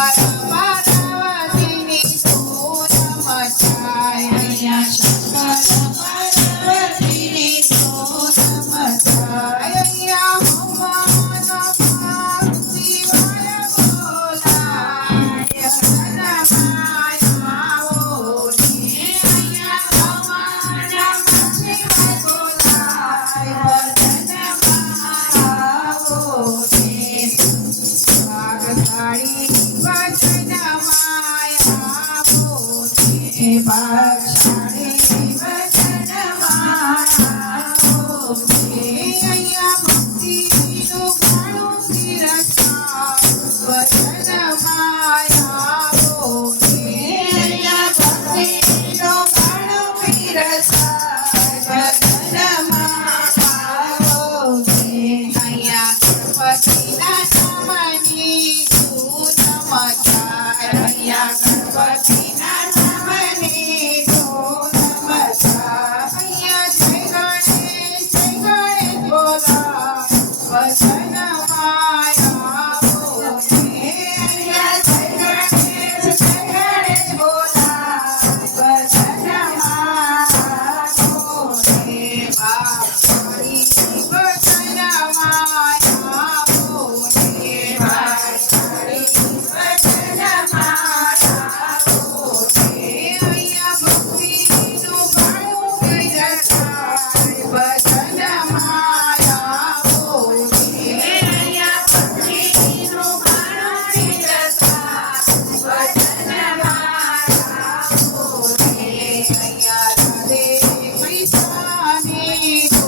God. Bye.